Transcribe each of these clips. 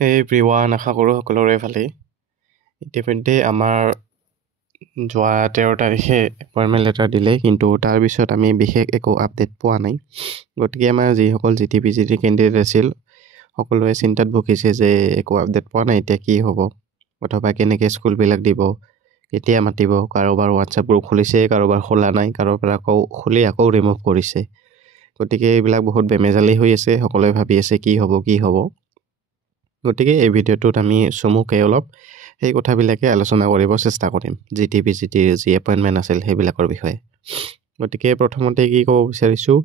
সেই প্ৰিৱান আশা কৰোঁ সকলোৰে ভালেই। ইতিমধ্যে আমাৰ যোৱা 13 তাৰিখে এপইণ্টমেণ্ট লেটাৰ দিলে, কিন্তু তাৰপিছত আমি বিশেষ একো আপডেট পোৱা নাই। গতিকে আমাৰ যিসকল GT-PGT কেণ্ডিডেট আছিল সকলোৱে চিন্তাত ভুগিছে যে একো আপডেট পোৱা নাই, এতিয়া কি হ'ব, অথবা কেনেকৈ স্কুলবিলাক দিব, কেতিয়া মাতিব। কাৰোবাৰ হোৱাটছআপ গ্ৰুপ খুলিছে, কাৰোবাৰ খোলা নাই, কাৰোবাৰ আকৌ খুলি আকৌ ৰিমুভ কৰিছে। গতিকে এইবিলাক বহুত বেমেজালি হৈ আছে, সকলোৱে ভাবি আছে কি হ'ব। গতিকে এই ভিডিঅ'টোত আমি চমুকৈ অলপ সেই কথাবিলাকে আলোচনা কৰিব চেষ্টা কৰিম, GT-PGTৰ যি এপইণ্টমেণ্ট আছিল সেইবিলাকৰ বিষয়ে। গতিকে প্ৰথমতে কি ক'ব বিচাৰিছোঁ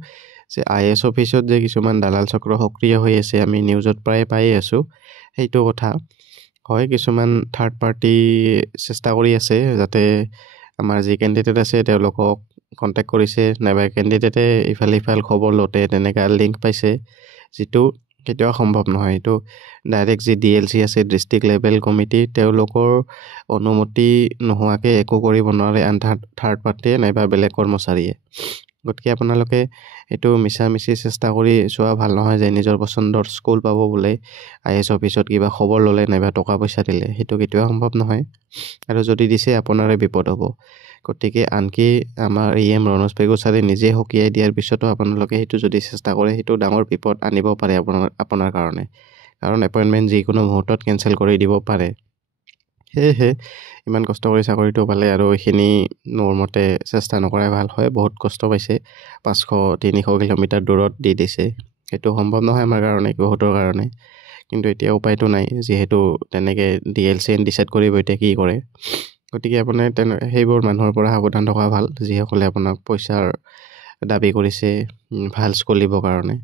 যে IAS অফিচত যে কিছুমান দালাল চক্ৰ সক্ৰিয় হৈ আছে, আমি নিউজত প্ৰায় পায়ে আছোঁ। সেইটো কথা হয়, কিছুমান থাৰ্ড পাৰ্টি চেষ্টা কৰি আছে যাতে আমাৰ যি কেণ্ডিডেট আছে তেওঁলোকক কণ্টেক্ট কৰিছে, নাইবা কেণ্ডিডেটে ইফাল খবৰ লওঁতে তেনেকুৱা লিংক পাইছে, যিটো কেতিয়াও সম্ভৱ নহয়। এইটো ডাইৰেক্ট যি DLC আছে, ডিষ্ট্ৰিক্ট লেভেল কমিটি, তেওঁলোকৰ অনুমতি নোহোৱাকৈ একো কৰিব নোৱাৰে আন থাৰ্ড পাৰ্টিয়ে নাইবা বেলেগ কৰ্মচাৰীয়ে। গতিকে আপোনালোকে এইটো মিছামিছি চেষ্টা কৰি চোৱা ভাল নহয় যে নিজৰ পচন্দৰ স্কুল পাব বোলে IAS অফিচত কিবা খবৰ ল'লে নাইবা টকা পইচা দিলে, সেইটো কেতিয়াও সম্ভৱ নহয়। আৰু যদি দিছে আপোনাৰে বিপদ হ'ব। গতিকে আনকি আমাৰ EM ৰণোজ পেগু ছাৰে নিজে সকীয়াই দিয়াৰ পিছতো আপোনালোকে সেইটো যদি চেষ্টা কৰে, সেইটো ডাঙৰ বিপদ আনিব পাৰে আপোনাৰ কাৰণে। কাৰণ এপইণ্টমেণ্ট যিকোনো মুহূৰ্তত কেঞ্চেল কৰি দিব পাৰে। সেয়েহে ইমান কষ্ট কৰি চাকৰিটো পালে আৰু এইখিনি মোৰ মতে চেষ্টা নকৰাই ভাল হয়। বহুত কষ্ট পাইছে, 500-300 কিলোমিটাৰ দূৰত দি দিছে। সেইটো সম্ভৱ নহয় আমাৰ কাৰণে, বহুতৰ কাৰণে। কিন্তু এতিয়া উপায়টো নাই, যিহেতু তেনেকৈ DLC ডিচাইড কৰিব এতিয়া কি কৰে। গতিকে আপোনাৰ সেইবোৰ মানুহৰ পৰা সাৱধান থকা ভাল, যিসকলে আপোনাক পইচাৰ দাবী কৰিছে ভাল স্কুল দিবৰ কাৰণে।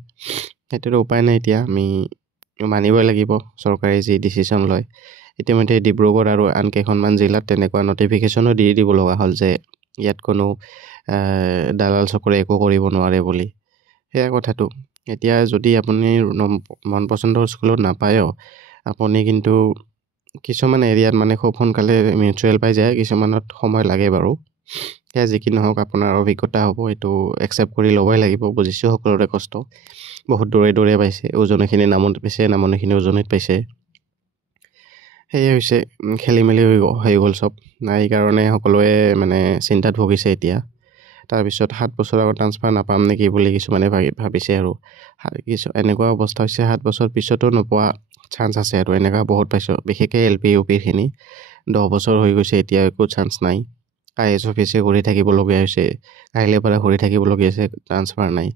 সেইটোতো উপায় নাই, এতিয়া আমি মানিবই লাগিব চৰকাৰে যি ডিচিশ্যন লয়। ইতিমধ্যে ডিব্ৰুগড় আৰু আন কেইখনমান জিলাত তেনেকুৱা নটিফিকেশ্যনো দি দিব লগা হ'ল যে ইয়াত কোনো দালাল চক্ৰে একো কৰিব নোৱাৰে বুলি। সেয়া কথাটো। এতিয়া যদি আপুনি মন পচন্দৰ স্কুলত নাপায়ও, আপুনি কিন্তু কিছুমান এৰিয়াত মানে খুব সোনকালে মিউচুৱেল পাই যায়, কিছুমানত সময় লাগে বাৰু। সেয়া যি কি নহওক, আপোনাৰ অভিজ্ঞতা হ'ব, এইটো একচেপ্ট কৰি ল'বই লাগিব। বুজিছোঁ সকলোৰে কষ্ট, বহুত দূৰে পাইছে, উজনিখিনি নামনিত পাইছে, নামনিখিনি উজনিত পাইছে। সেয়ে হৈছে খেলি মেলি হৈ গ'ল চব। সেইকাৰণে সকলোৱে মানে চিন্তাত ভুগিছে এতিয়া। তাৰপিছত 7 বছৰ আগত ট্ৰান্সফাৰ নাপাম নেকি বুলি কিছুমানে ভাবিছে। আৰু এনেকুৱা অৱস্থা হৈছে 7 বছৰ পিছতো নোপোৱা চান্স আছে, আৰু এনেকুৱা বহুত পাইছোঁ। বিশেষকৈ LP UPখিনি 10 বছৰ হৈ গৈছে, এতিয়া একো চান্স নাই। IAS অফিচে ঘূৰি থাকিবলগীয়া হৈছে, কাইলৈ পৰা ঘূৰি থাকিবলগীয়া হৈছে, ট্ৰান্সফাৰ নাই।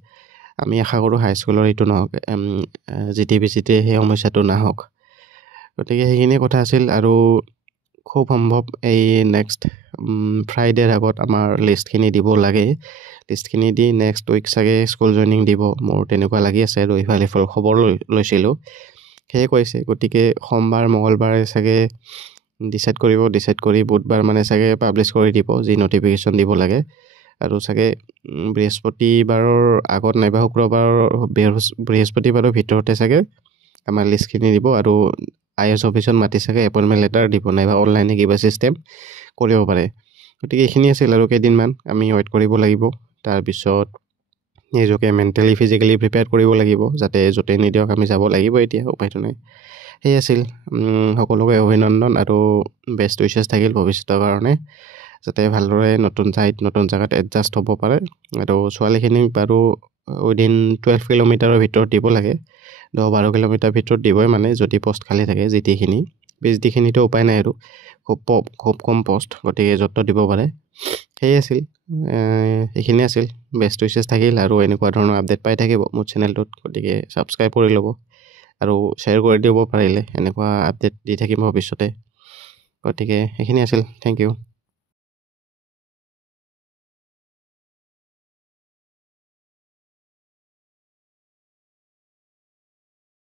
আমি আশা কৰোঁ হাইস্কুলৰ এইটো নহওক, GT-PGT সেই সমস্যাটো নাহক। গতিকে সেইখিনিয়ে কথা আছিল। আৰু খুব সম্ভৱ এই নেক্সট ফ্ৰাইডেৰ আগত আমাৰ লিষ্টখিনি দিব লাগে। লিষ্টখিনি দি নেক্সট উইক চাগে স্কুল জইনিং দিব, মোৰ তেনেকুৱা লাগি আছে। আৰু ইফাল খবৰ লৈছিলোঁ, সেয়ে কৈছে। গতিকে সোমবাৰ মঙলবাৰে চাগে ডিচাইড কৰি বুধবাৰ মানে চাগে পাব্লিছ কৰি দিব যি নটিফিকেশ্যন দিব লাগে। আৰু চাগে বৃহস্পতিবাৰৰ আগত নাইবা বৃহস্পতিবাৰৰ ভিতৰতে চাগে আমাৰ লিষ্টখিনি দিব। আৰু IAS অফিচত মাতি চাগে এপইণ্টমেণ্ট লেটাৰ দিব, নাইবা অনলাইনে কিবা চিষ্টেম কৰিব পাৰে। গতিকে এইখিনি আছিল, আৰু কেইদিনমান আমি ৱেইট কৰিব লাগিব। তাৰপিছত নিজকে মেণ্টেলি ফিজিকেলি প্ৰিপেয়াৰ কৰিব লাগিব, যাতে য'তে নিদিয়ক আমি যাব লাগিব। এতিয়া উপায়টো নাই। সেই আছিল। সকলোকে অভিনন্দন আৰু বেষ্ট উইচেছ থাকিল ভৱিষ্যতৰ কাৰণে, যাতে ভালদৰে নতুন জেগাত এডজাষ্ট হ'ব পাৰে। আৰু ছোৱালীখিনিক বাৰু উইদিন 12 কিলোমিটাৰৰ ভিতৰত দিব লাগে, 10-12 কিলোমিটাৰ ভিতৰত দিবই, মানে যদি পষ্ট খালী থাকে। PGT-খিনিতো উপায় নাই, আৰু খুব কম পষ্ট, গতিকে য'ত দিব পাৰে। সেয়ে আছিল, এইখিনিয়ে আছিল। বেষ্ট উইচেছ থাকিল, আৰু এনেকুৱা ধৰণৰ আপডেট পাই থাকিব মোৰ চেনেলটোত। গতিকে ছাবস্ক্ৰাইব কৰি ল'ব আৰু শ্বেয়াৰ কৰি দিব পাৰিলে, এনেকুৱা আপডেট দি থাকিম ভৱিষ্যতে। গতিকে সেইখিনি আছিল। Thank U.